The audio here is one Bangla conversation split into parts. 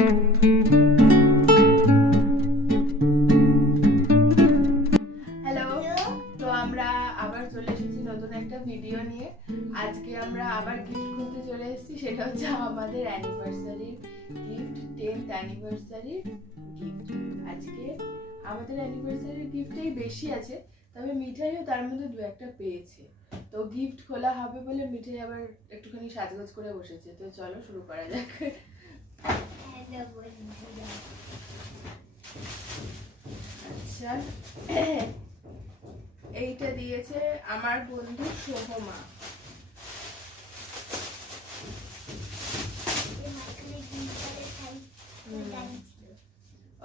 তো আমরা আবার চলে এসেছি নতুন একটা ভিডিও নিয়ে। আজকে আমরা আবার গিফট খুলতে চলে এসেছি, সেটা হচ্ছে আমাদের অ্যানিভার্সারির গিফট, 10th অ্যানিভার্সারির গিফট। আজকে আমাদের অ্যানিভার্সারির গিফটেই বেশি আছে, তবে মিঠাইও তার মধ্যে দু একটা পেয়েছে। তো গিফট খোলা হবে বলে মিঠাই আবার একটুখানি সাজগোজ করে বসেছে। তো চলো শুরু করা যাক। আচ্ছা, এইটা দিয়েছে আমার বন্ধু সোহমা।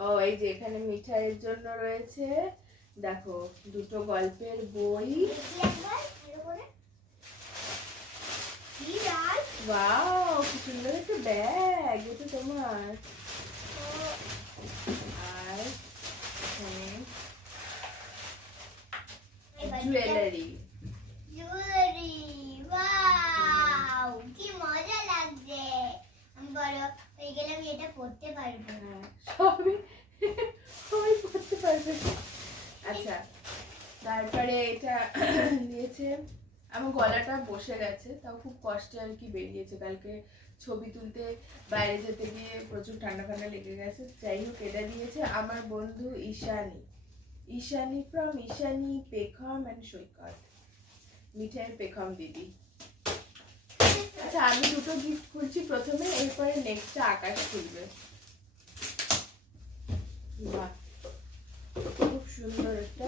ও এই যে এখানে মিঠাইয়ের জন্য রয়েছে, দেখো দুটো গল্পের বই। ওয়াও, কি সুন্দর একটা ব্যাগ, এটা তোমার। আর এখানে জুয়েলারি। ওয়াও, কি মজা লাগছে। আমি বড় হয়ে গেলে আমি এটা পড়তে পারবো। সবই পড়তে পারবে। আচ্ছা, তারপরে এটা দিয়েছে, আমার গলাটা বসে গেছে, তাও খুব কষ্টে আর কি বেরিয়েছে। কালকে ছবি তুলতে বাইরে যেতে গিয়ে প্রচুর ঠান্ডা ঠান্ডা লেগে গেছে। যাই হোক, এটা দিয়েছে আমার বন্ধু ঈশানী ফ্রম ঈশানী পেখম অ্যান্ড সৈকত, মিঠাইয়ের পেখম দিদি। আচ্ছা, আমি দুটো গিফট খুলছি প্রথমে, এরপরে নেক্সটটা আকাশ খুলবে। বাহ, খুব সুন্দর একটা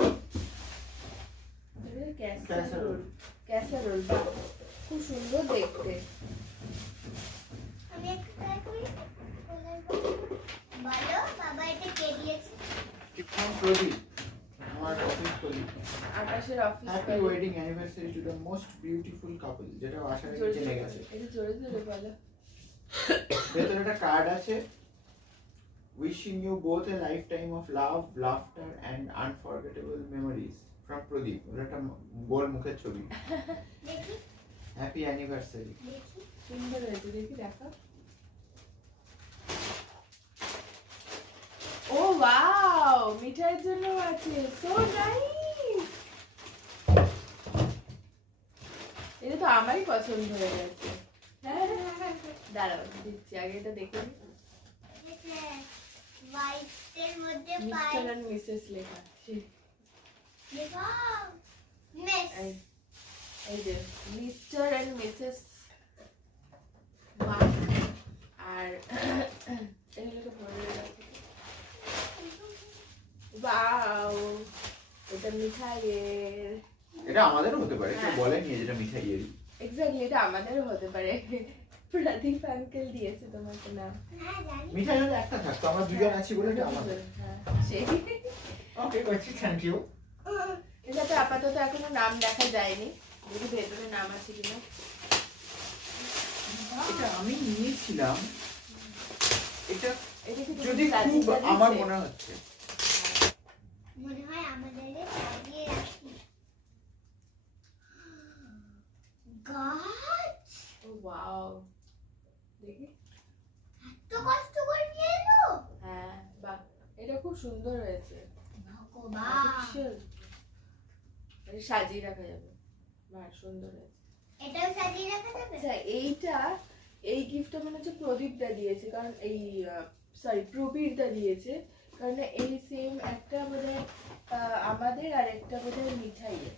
ক্যাসারোল, বাহ খুব সুন্দর দেখতে। আমি একটু ট্রাই করি। বলো বাবা, এটা কে দিয়েছে? প্রদীপ, আমার অফিস কলিগ। আকাশের office. Happy wedding anniversary to the most beautiful couple, যেটা আশা করি জেনে গেছে। এটা জোরে জোরে বলো। ভেতরে একটা কার্ড আছে, wishing you both a lifetime of love, laughter and unforgettable memories from Pradip. ওটা একটা গোল মুখের ছবি। দেখি হ্যাপি অ্যানিভার্সারি। দেখি। সুন্দর হয়েছে, দেখি দেখো। ও ওয়াও, মিঠাইয়ের জন্য আছে, সো নাইস। এটা তো আমারই পছন্দ হয়ে গেছে। দাঁড়াও দিচ্ছি, আগে এটা দেখে নিই। হোয়াইটের মধ্যে মিস্টার এন্ড মিসেস লেখা। দেখো মিস। এই যে মিস্টার এন্ড মিসেস, আর এগুলো তো ভালো লাগে। ওয়াও, এটা মিঠাইয়ের। এটা আমাদেরও হতে পারে, কেউ বলেনি যেটা মিঠাইয়ের। এক্স্যাক্টলি, এটা আমাদেরও হতে পারে। প্রদীপ আঙ্কেল দিয়েছে তোমাকে নাম। হ্যাঁ জানি। মিঠাই হলে একটা থাকতো, আমরা দুজন আছি বলে এটা আমাদের। হ্যাঁ, সেই। ওকে, বলছি থ্যাংক ইউ। এটাতে আপাতত এখনো নাম দেখা যায়নি, দেখি ভেতরে নাম আছে কিনা। এটা আমি নিয়েছিলাম, এটা এটা কি যদি খুব আমার মনে হচ্ছে মনে হয় আমাদের সাজিয়ে রাখি। গাছ, ও ওয়াও, দেখি। এত কষ্ট করে নিয়ে এলো। হ্যাঁ বাহ, এটা খুব সুন্দর হয়েছে। ভগবান, Artificial। এটা সাজিয়ে রাখা যাবে, বাহ সুন্দর হয়েছে। এটাও সাজিয়ে রাখা যাবে। আচ্ছা, এই গিফটটা মনে হচ্ছে প্রদীপদা দিয়েছে, কারণ এই প্রবীরদা দিয়েছে, কারণ এই সেম একটা বোধহয় আমাদের আর একটা বোধহয় মিঠাইয়ের।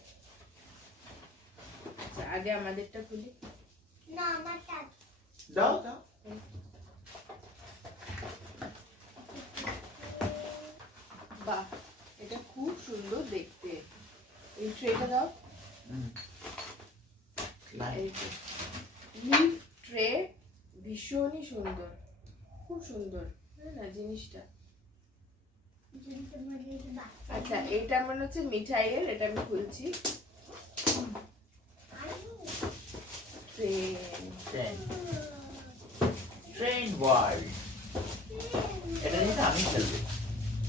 আচ্ছা, আগে আমাদেরটা খুলি। না, আমারটা দাও দাও। বাহ, এটা খুব সুন্দর দেখতে। এই ট্রেটা দাও। এই লিফ ট্রে, ভীষণই সুন্দর, খুব সুন্দর না জিনিসটা। আচ্ছা, এটা মনে হচ্ছে মিঠাইয়ের, এটা আমি খুলছি। ট্রেন ওয়ার্ল্ড, এটা নিয়ে আমি খেলবো।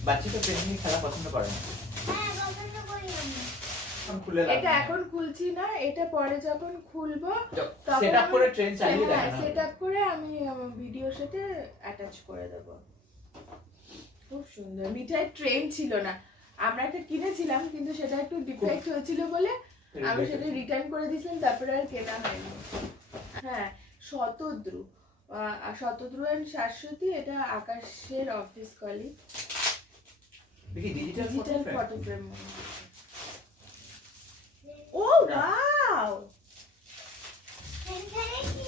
বাচ্চাটা ট্রেন নিয়ে খেলা পছন্দ করে না। হ্যাঁ, পছন্দ করি আমি। এখন খুলে লাভ এটা নেই। এখন খুলছি না, এটা পরে যখন খুলবো তখন সেট আপ করে ট্রেন চালিয়ে হ্যাঁ দেখানো সেট আপ করে আমি ভিডিওর সাথে অ্যাটাচ করে দেব। খুব সুন্দর। মিঠাই ট্রেন ছিল না, আমরা একটা কিনেছিলাম কিন্তু সেটা একটু ডিফেক্ট হয়েছিল বলে আমি সেটা রিটার্ন করে দিয়েছিলাম, তারপরে আর কেনা হয়নি। হ্যাঁ শতদ্রু, শতদ্রু এন্ড শাশ্বতী, এটা আকাশের অফিস কলিগ। দেখি digital digital photo photo frame. Oh wow, এখানে কি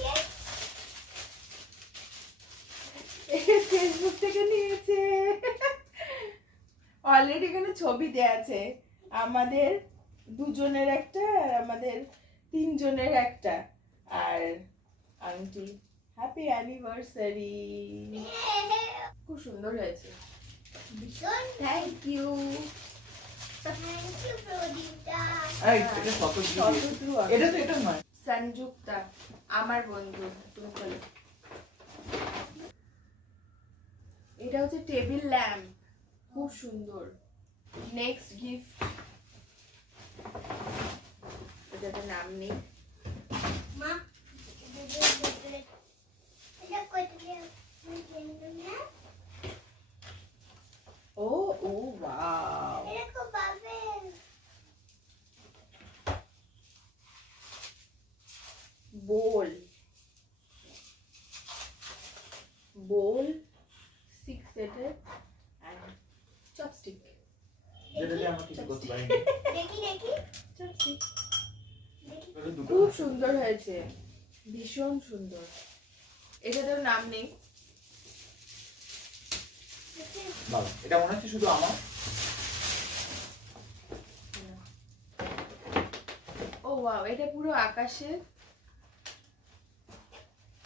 ফেসবুক থেকে নিয়েছে। অলরেডি এখানে ছবি দেয়া আছে, আমাদের দুজনের একটা আর আমাদের তিনজনের একটা, আর আংটি। Happy anniversary. খুব সুন্দর হয়েছে, ভীষণ থ্যাংক ইউ। থ্যাংক ইউ প্রদীপদা। এই এটা ফটো দিয়ে শতদ্রু এটা তো এটা নয়। সংযুক্তা আমার বন্ধু, তুমি বলো। এটা হচ্ছে টেবিল ল্যাম্প, খুব সুন্দর। নেক্সট গিফট, এটাতে নাম নেই। মা এটা কোথায় আমি কিনবো না ও ও ওয়াও, এটা খুব পাবে বোল, বোল 6 সেটের এন্ড চপস্টিক। যেটা দিয়ে আমরা কিছু করতে পারি না। দেখি দেখি চপস্টিক দেখি এটা দুটো খুব সুন্দর হয়েছে, ভীষণ সুন্দর। এটাতেও নাম নেই। দেখি। বাবা এটা মনে হচ্ছে শুধু আমার। ও ওয়াও, এটা পুরো আকাশের।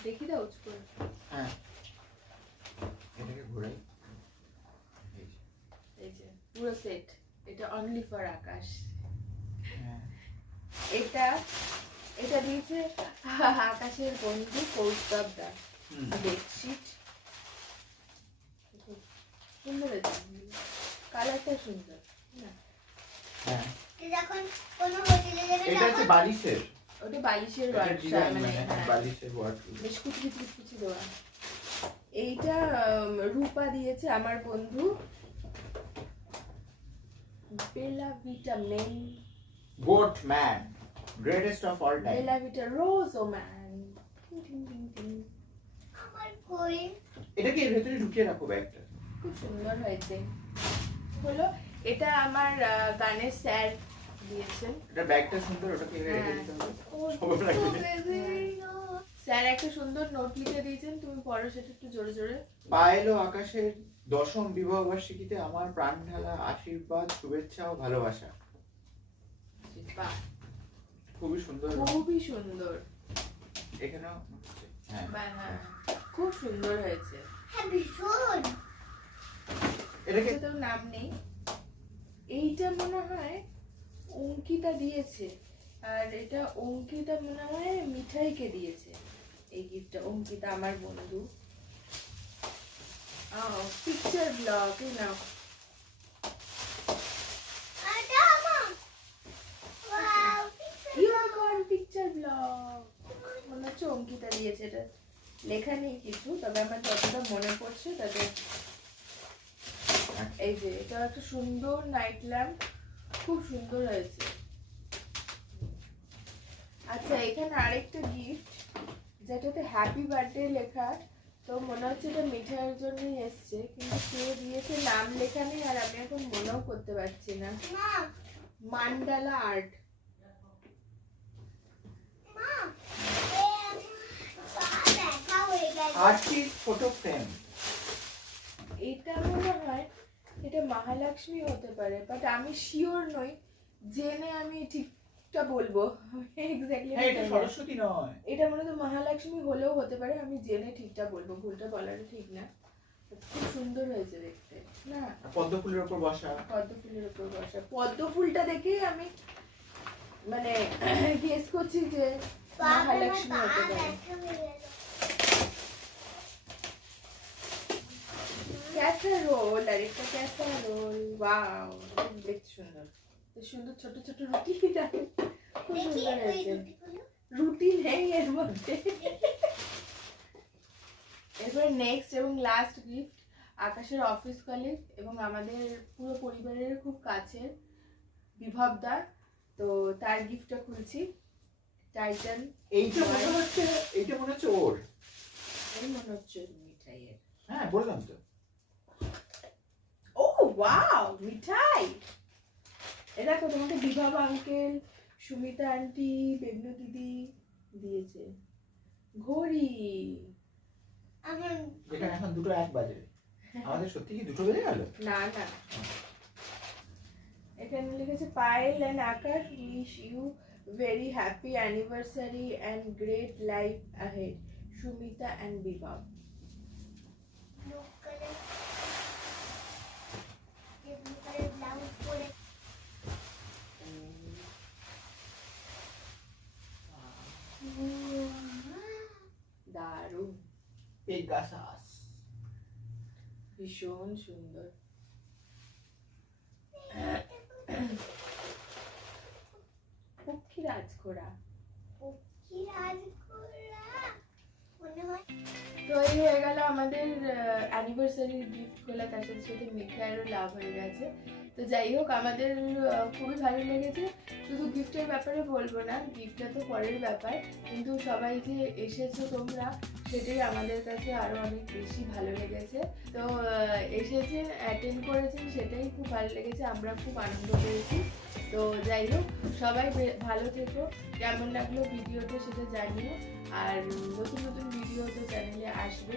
দেখি দাও উঁচু করে। হ্যাঁ এটাকে ঘোরাই। এই যে। এই যে পুরো সেট, এটা অনলি ফর আকাশ। হ্যাঁ এটা এটা দিয়েছে আকাশের বন্ধু কৌস্তবদা। হুম। বেডশিট সুন্দর হয়েছে, কালারটা সুন্দর না? হ্যাঁ যখন কোনো হোটেলে যাবে এটা হচ্ছে তখন বালিশের। ওটা বালিশের এটা ওয়ার্কশপ, ডিজাইন মানে মানে হ্যাঁ, বালিশের ওয়ার্ক। বেশ কুচি কুচি কুচি দেওয়া। এইটা রূপা দিয়েছে আমার বন্ধু, Bella Vita men, goat man greatest of all time. Bella Vita rose ও ম্যান। আমার কই এটাকে এর ভেতরে ঢুকিয়ে রাখো ব্যাগটা। খুব সুন্দর হয়েছে। হলো এটা আমার গানের স্যার দিয়েছেন। এটা ব্যাগটা সুন্দর, ওটাকে এখানে রেখে দিতে হবে। সবার রাখবে। স্যার একটা সুন্দর নোট লিখে দিয়েছেন, তুমি পড়ো সেটা একটু জোরে জোরে। পায়েলো আকাশের 10ম বিবাহ বার্ষিকীতে আমার প্রাণ ঢালা আশীর্বাদ, শুভেচ্ছা ও ভালোবাসা। বাহ, খুবই সুন্দর। খুবই সুন্দর। এখানেও হ্যাঁ বাহ, হ্যাঁ, খুব সুন্দর হয়েছে। হ্যাঁ ভীষণ এটাকে এটাতেও নাম নেই। এইটা মনে হয় অঙ্কিতা দিয়েছে, আর এটা অঙ্কিতা মনে হয় মিঠাইকে দিয়েছে। এই গিফটটা অঙ্কিতা আমার বন্ধু। পিকচার ব্লগ, এই নাও। এটা আমার ওয়াও ইউনিকর্ন পিকচার ব্লগ, মনে হচ্ছে অঙ্কিতা দিয়েছে। এটা লেখা নেই কিছু, তবে আমার যতটা মনে পড়ছে তাতে। এই যে এটা একটা সুন্দর নাইট ল্যাম্প, খুব সুন্দর হয়েছে। আচ্ছা এখানে আরেকটা গিফট যেটাতে হ্যাপি বার্থডে লেখা, তো মনে হচ্ছে এটা মিঠাইয়ের জন্যই এসছে, কিন্তু কে দিয়েছে নাম লেখা নেই, আর আমি এখন মনেও করতে পারছি না। মা মান্ডালা আর্ট। মা পা ব্যথা হয়ে গেছে আর্টিস্ট ফটো ফ্রেম। এটা মনে হয় এটা মহালক্ষ্মী হতে পারে, বাট আমি শিওর নই, জেনে আমি ঠিকটা বলবো। এক্স্যাক্টলি হ্যাঁ এটা সরস্বতী নয়। এটা মনে হয় মহালক্ষ্মী হলেও হতে পারে, আমি জেনে ঠিকটা বলবো, ভুলটা বলাটা ঠিক না। খুব সুন্দর হয়েছে দেখতে না? পদ্ম ফুলের উপর বসা। পদ্ম ফুলের উপর বসা, পদ্ম ফুলটা দেখেই আমি মানে গেস করছি যে মহালক্ষ্মী হতে পারে। ক্যাসারোল, আর একটা ক্যাসারোল, ওয়াও দেখতে সুন্দর। তো সুন্দর ছোট ছোট রুটি দেখো খুব দেখি সুন্দর ওই হয়েছে। রুটিগুলো। রুটি নেই এর মধ্যে। এরপরে নেক্সট এবং লাস্ট গিফট আকাশের অফিস কলিগ এবং আমাদের পুরো পরিবারের খুব কাছের বিভব দা। তো তার গিফটটা খুলছি। টাইটান এইটা মনে হচ্ছে ওর। এই মনে হচ্ছে মিঠাইয়ের। হ্যাঁ বললাম তো। ও ওয়াও মিঠাই। এ দেখো তোমাকে বিভব আঙ্কেল, সুমিতা আন্টি, বেবলু দিদি দিয়েছে ঘড়ি। আমার যেখানে এখন 2:01 বাজে। আমাদের সত্যি কি 2টো বেজে গেল? না না, এখানে লিখেছে Payel and Akash wish you very happy anniversary and great life ahead, Sumita and Vibhav. Blue colour blouse পরে দারুণ, পেগাসাস। ভীষণ সুন্দর। পক্ষী রাজঘোড়া। কি রাজকোলা মনে হয়। তো এই হয়ে গেল আমাদের অ্যানিভার্সারির গিফট গুলো, তার সাথে সাথে মিঠাইয়েরও লাভ হয়ে গেছে। তো যাই হোক আমাদের খুবই ভালো লেগেছে। শুধু গিফটের ব্যাপারে বলবো না, গিফটটা তো পরের ব্যাপার, কিন্তু সবাই যে এসেছো তোমরা সেটাই আমাদের কাছে আরো অনেক বেশি ভালো লেগেছে। তো এসেছেন, অ্যাটেন্ড করেছেন, সেটাই খুব ভালো লেগেছে, আমরা খুব আনন্দ পেয়েছি। তো যাই হোক সবাই ভালো থেকো, কেমন লাগলো ভিডিওটা সেটা জানিও। আর নতুন নতুন ভিডিও তো চ্যানেলে আসবে,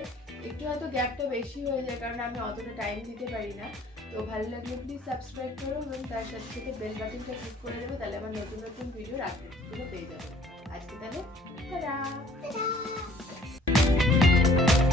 একটু হয়তো গ্যাপটা বেশি হয়ে যায় কারণ আমি অতটা টাইম দিতে পারি না। তো ভালো লাগলে প্লিজ সাবস্ক্রাইব করো এবং তার সাথে সাথে বেল বাটনটা ক্লিক করে দেবে, তাহলে আমার নতুন নতুন ভিডিওর আপডেটগুলো পেয়ে যাবে। আজকে তাহলে টাটা। Ta-da!